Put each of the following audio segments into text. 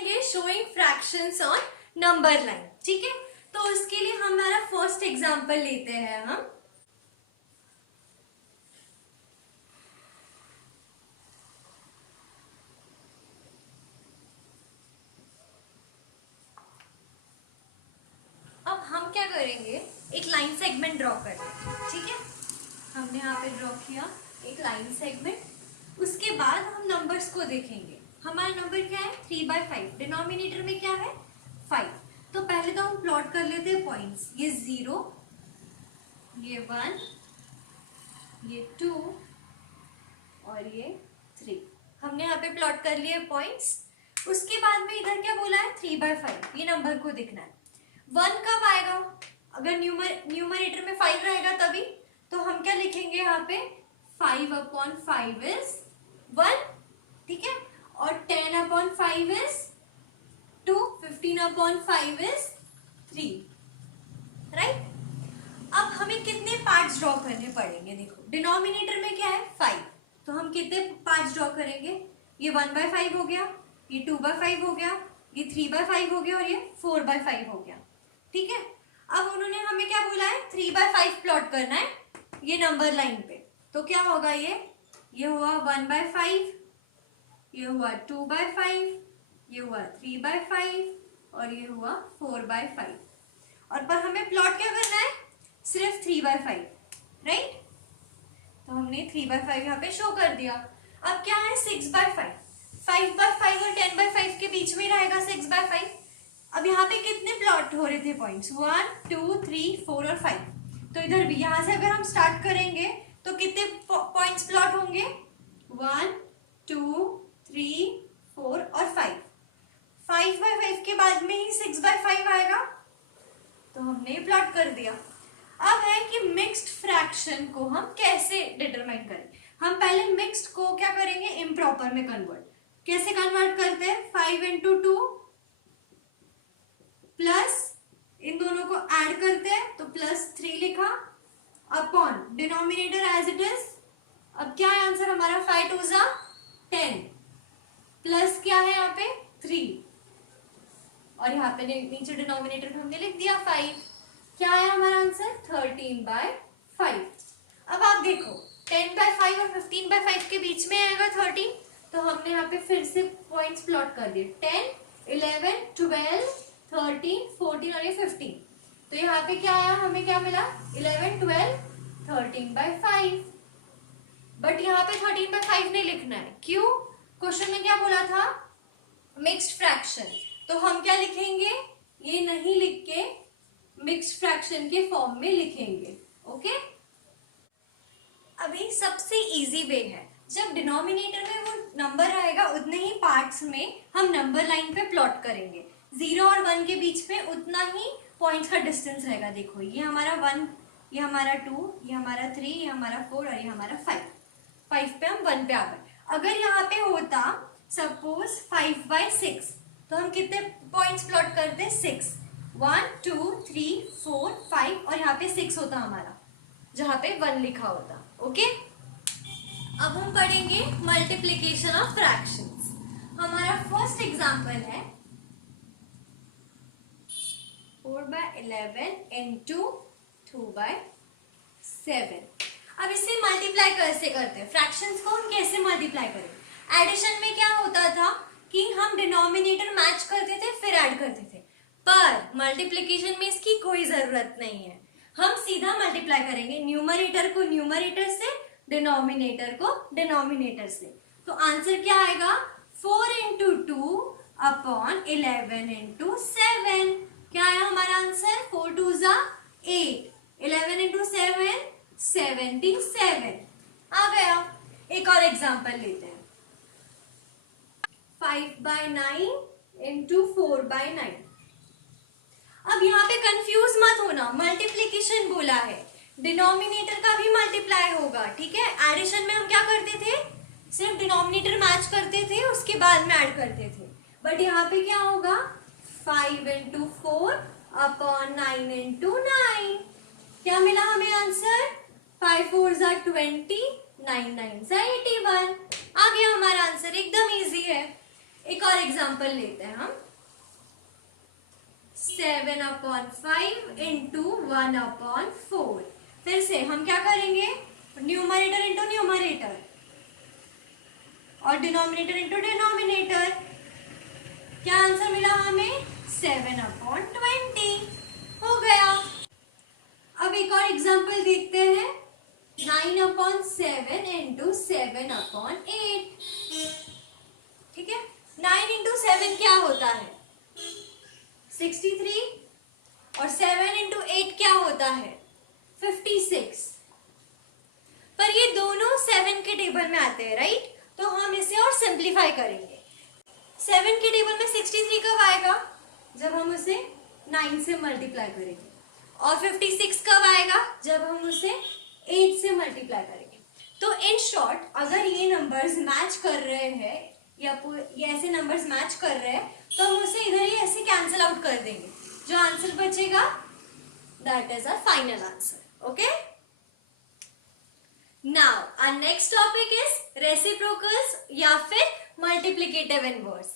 करेंगे showing fractions on number line. ठीक है, तो उसके लिए हमारा फर्स्ट एग्जांपल लेते हैं हम। अब हम क्या करेंगे, एक लाइन सेगमेंट ड्रॉ करेंगे। ठीक है, हमने यहाँ पे ड्रॉ किया एक लाइन सेगमेंट। उसके बाद हम नंबर्स को देखेंगे। हमारा नंबर क्या है 3/5, डिनोमिनेटर में क्या है 5। तो पहले तो हम प्लॉट कर लेते हैं पॉइंट्स। ये 0, ये 1, ये 2 और ये 3। हमने यहाँ पे प्लॉट कर लिए पॉइंट्स। उसके बाद में इधर क्या बोला है 3/5, ये नंबर को दिखना है। 1 कब आएगा, अगर न्यूमरेटर में 5 रहेगा तभी। तो हम क्या लिखेंगे यहाँ पे 5/5 इज 1। ठीक है, और 10/5 इज 2, 15/5 इज 3। राइट, अब हमें कितने पार्ट्स ड्रॉ करने पड़ेंगे। देखो डिनोमिनेटर में क्या है 5, तो हम कितने पार्ट्स ड्रॉ करेंगे। ये 1/5 हो गया, ये 2/5 हो गया, ये 3/5 हो गया और ये 4/5 हो गया। ठीक है, अब उन्होंने हमें क्या बोला है 3/5 प्लॉट करना है ये नंबर लाइन पे। तो क्या होगा, ये हुआ 1/5, ये हुआ 2/5, ये हुआ 3/5 और ये हुआ 4/5। और पर हमें प्लॉट क्या करना है, सिर्फ 3/5। राइट, तो हमने 3/5 यहाँ पे शो कर दिया। अब क्या है 6/5, 5/5 और 10/5 के बीच में रहेगा 6/5। अब यहाँ पे कितने प्लॉट हो रहे थे पॉइंट्स 1, 2, 3, 4 और 5। तो इधर भी यहाँ से अगर हम स्टार्ट करेंगे तो कितने पॉइंट्स प्लॉट होंगे 1, 2, 3, 4 और 5। 5/5 के बाद में ही 6/5 आएगा, तो हमने प्लॉट कर दिया। अब है कि मिक्स्ड फ्रैक्शन को हम कैसे डिटरमाइन करें। हम पहले मिक्स्ड को क्या करेंगे इम्प्रॉपर में कन्वर्ट। कैसे कन्वर्ट करते हैं 5 into 2 प्लस इन दोनों को ऐड करते हैं तो +3 लिखा upon denominator as it is. अब क्या है आंसर हमारा 5 2 जा 10 प्लस क्या है यहाँ पे 3 और यहाँ पे नीचे डिनोमिनेटर में हमने लिख दिया 5। क्या है हमारा आंसर 13/5। अब आप देखो 10/5 और 15/5 के बीच में आएगा 13, तो हमने यहाँ पे फिर से पॉइंट्स प्लॉट कर दिए 10, 11, 12, 13, 14 और ये 15। तो यहाँ पे क्या आया, हमें क्या मिला 11, 12, 13/5। बट यहाँ पे 13/5 नहीं लिखना है, क्यों, क्वेश्चन में क्या बोला था मिक्स्ड फ्रैक्शन। तो हम क्या लिखेंगे, ये नहीं लिख के मिक्स्ड फ्रैक्शन के फॉर्म में लिखेंगे। ओके, अभी सबसे इजी वे है, जब डिनोमिनेटर में वो नंबर आएगा उतने ही पार्ट्स में हम नंबर लाइन पे प्लॉट करेंगे। 0 और 1 के बीच में उतना ही पॉइंट्स का डिस्टेंस रहेगा। देखो ये हमारा 1, ये हमारा 2, ये हमारा 3, ये हमारा 4 और ये हमारा 5। 5 पे हम 1 पे आ गए। अगर यहाँ पे होता सपोज 5/6, तो हम कितने पॉइंट्स प्लॉट करते 6, 1, 2, 3, 4, 5 और यहाँ पे 6 होता हमारा, जहाँ पे 1 लिखा होता। ओके, अब हम पढ़ेंगे मल्टीप्लीकेशन ऑफ फ्रैक्शंस। हमारा फर्स्ट एग्जांपल है 4/11 into 2/7। अब इसे मल्टीप्लाई कैसे करते हैं, फ्रैक्शंस को हम कैसे मल्टीप्लाई करें। एडिशन में क्या होता था कि हम डिनोमिनेटर मैच करते थे फिर ऐड करते थे, पर मल्टीप्लिकेशन में इसकी कोई जरूरत नहीं है। हम सीधा मल्टीप्लाई करेंगे, न्यूमरेटर को न्यूमरेटर से, डिनोमिनेटर को डिनोमिनेटर से। तो आंसर क्या आएगा 4 into 2 अपॉन 11 into 7। क्या आया हमारा आंसर 4 2 जा 8, 11 into 7 77 आ गया। एक और एग्जांपल लेते हैं 5/9 into 4/9। अब यहाँ पे कंफ्यूज मत होना, मल्टीप्लीकेशन बोला है, डिनोमिनेटर का भी मल्टीप्लाई होगा। ठीक है, एडिशन में हम क्या करते थे सिर्फ डिनोमिनेटर मैच करते थे उसके बाद में ऐड करते थे, बट यहाँ पे क्या होगा 5 into 4 अपॉन 9 into 9। क्या मिला हमें आंसर 5 4 जा 20, 9 9 जा 81। आ गया हमारा आंसर, एकदम इजी है। एक और एग्जांपल लेते हैं हम, 7/5 इंटू 1/4। फिर से हम क्या करेंगे, न्यूमरेटर इंटू न्यूमरेटर और डिनोमिनेटर इंटू डिनोमिनेटर। क्या आंसर मिला हमें, 7/20 हो गया। अब एक और एग्जांपल देखते हैं, 9/7 इंटू 7/8। ठीक है, 9 इंटू 7 क्या होता है, 63 और 7 इंटू 8 क्या होता है, 56। पर ये दोनों 7 के टेबल में आते हैं, राइट? तो हम इसे और सिंप्लीफाई करेंगे। 7 के टेबल में 63 कब आएगा, जब हम उसे 9 से मल्टीप्लाई करेंगे, और 56 कब आएगा, जब हम उसे 8 से मल्टीप्लाई करेंगे। तो इन शॉर्ट, अगर ये नंबर्स मैच कर रहे हैं या ये ऐसे नंबर्स मैच कर रहे हैं, तो हम उसे इधर ही ऐसे कैंसिल आउट कर देंगे। जो आंसर बचेगा that is our final answer. Okay, now our next topic is reciprocals या फिर मल्टीप्लिकेटिव इनवर्स।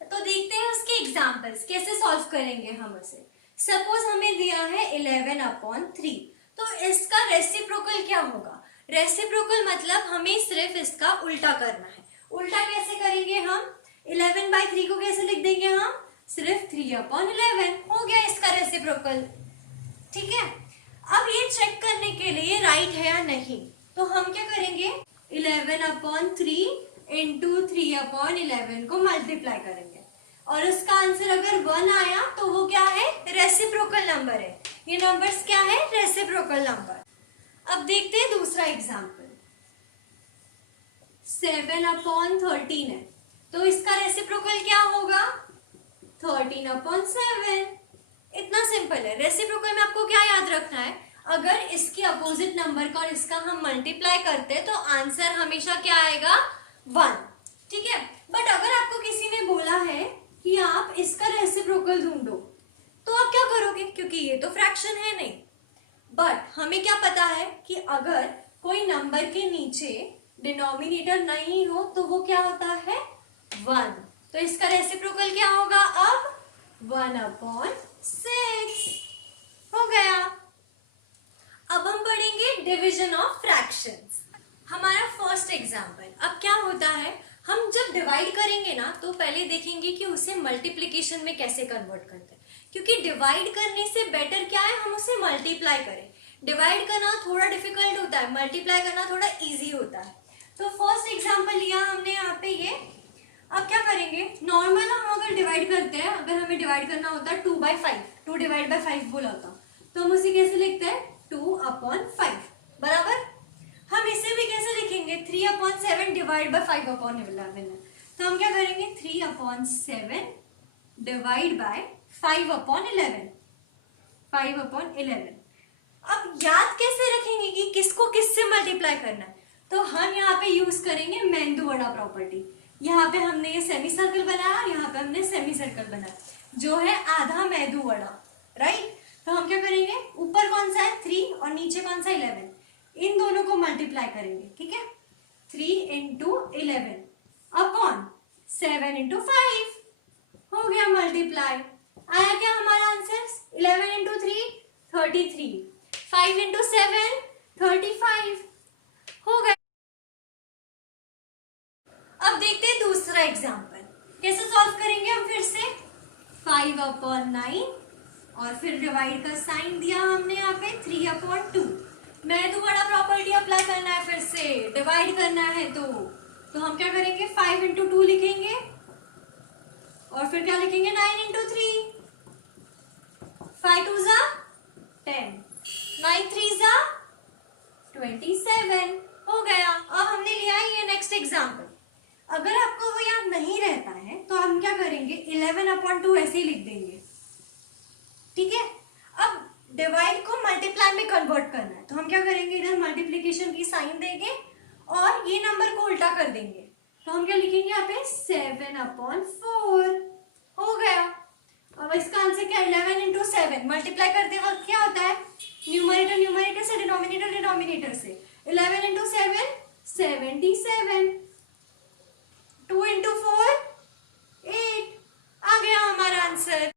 तो देखते हैं उसके एग्जांपल्स कैसे सॉल्व करेंगे हम उसे। सपोज हमें दिया है 11/3, तो इसका रेसिप्रोकल क्या होगा। रेसिप्रोकल मतलब हमें सिर्फ इसका उल्टा करना है। उल्टा कैसे करेंगे हम, 11/3 को कैसे लिख देंगे हम, सिर्फ 3/11 हो गया इसका रेसिप्रोकल। ठीक है, अब ये चेक करने के लिए राइट है या नहीं, तो हम क्या करेंगे, 11/3 इंटू 3/11 को मल्टीप्लाई करेंगे, और उसका आंसर अगर 1 आया तो वो क्या है, रेसिप्रोकल नंबर है। ये नंबर्स क्या है, रेसिप्रोकल नंबर। अब देखते हैं दूसरा एग्जांपल, 7/13 है, तो इसका रेसिप्रोकल क्या होगा, 13/7। इतना सिंपल है। रेसिप्रोकल में आपको क्या याद रखना है, अगर इसके अपोजिट नंबर का और इसका हम मल्टीप्लाई करते हैं तो आंसर हमेशा क्या आएगा, 1। ठीक है, बट अगर आपको किसी ने बोला है कि आप इसका रेसिप्रोकल ढूंढो, तो आप क्या करोगे, क्योंकि ये तो फ्रैक्शन है नहीं। बट हमें क्या पता है कि अगर कोई नंबर के नीचे डिनोमिनेटर नहीं हो तो वो क्या होता है, 1। तो इसका रेसिप्रोकल क्या होगा, अब 1/6 हो गया। अब हम पढ़ेंगे डिवीजन ऑफ फ्रैक्शंस। हमारा फर्स्ट एग्जांपल, अब क्या होता है, हम जब डिवाइड करेंगे ना तो पहले देखेंगे कि उसे मल्टीप्लिकेशन में कैसे कन्वर्ट करते हैं, क्योंकि डिवाइड करने से बेटर क्या है, हम उसे मल्टीप्लाई करें। डिवाइड करना थोड़ा डिफिकल्ट होता है, मल्टीप्लाई करना थोड़ा इजी होता है। तो फर्स्ट एग्जांपल लिया हमने यहाँ पे ये। अब क्या करेंगे, नॉर्मल हम अगर डिवाइड करते हैं, अगर हमें डिवाइड करना होता है 2/5, 2 डिवाइड बाय 5 बोला होता, तो हम उसे कैसे लिखते हैं, 2/5 बराबर। हम इसे भी कैसे लिखेंगे, 3/7 डिवाइड बाय 5/11 है, तो हम क्या करेंगे, 3/7 डिवाइड बाय 5/11, 5/11। अब याद कैसे रखेंगे कि किसको किससे मल्टीप्लाई करना है, तो हम यहाँ पे यूज करेंगे मेंदू वड़ा प्रॉपर्टी। यहाँ पे हमने ये सेमी सर्कल बनाया और यहाँ पे हमने सेमी सर्कल बनाया, जो है आधा मेंदू वड़ा, राइट। तो हम क्या करेंगे, ऊपर कौन सा है 3 और नीचे कौन सा 11, इन दोनों को मल्टीप्लाई करेंगे। ठीक है, 3 इंटू 11 अपॉन 7 इंटू 5 हो गया मल्टीप्लाई। आया क्या हमारा आंसर, 11 इंटू 3 33, 5 इंटू 7 35 हो गया। अब देखते हैं दूसरा एग्जांपल, कैसे सॉल्व करेंगे हम फिर से, 5/9 और फिर डिवाइड का साइन दिया हमने यहाँ पे 3/2। मेंदू वड़ा प्रॉपर्टी अप्लाई करना है, फिर से डिवाइड करना है, तो हम क्या करेंगे, 5 इंटू 2 लिखेंगे और फिर क्या लिखेंगे, 9 इंटू 3, 5 2 जा 10, 9 3 जा 27 हो गया। अब हमने लिया है ये नेक्स्ट एग्जांपल। अगर आपको वो याद नहीं रहता है तो हम क्या करेंगे, 11/2 ऐसे ही लिख देंगे। ठीक है, अब डिवाइड को मल्टीप्लाई में कन्वर्ट करना है, तो हम क्या करेंगे, इधर मल्टीप्लिकेशन की साइन देंगे और ये नंबर को उल्टा कर देंगे, तो हम क्या लिखेंगे यहाँ पे 7/4 हो गया। अब इसका आंसर क्या, 11 इंटू 7 मल्टीप्लाई करते वक्त क्या होता है, न्यूमरेटर न्यूमरेटर से, डिनोमिनेटर डिनोमिनेटर से, 11 इंटू 7 77, 2 इंटू 4 आंसर।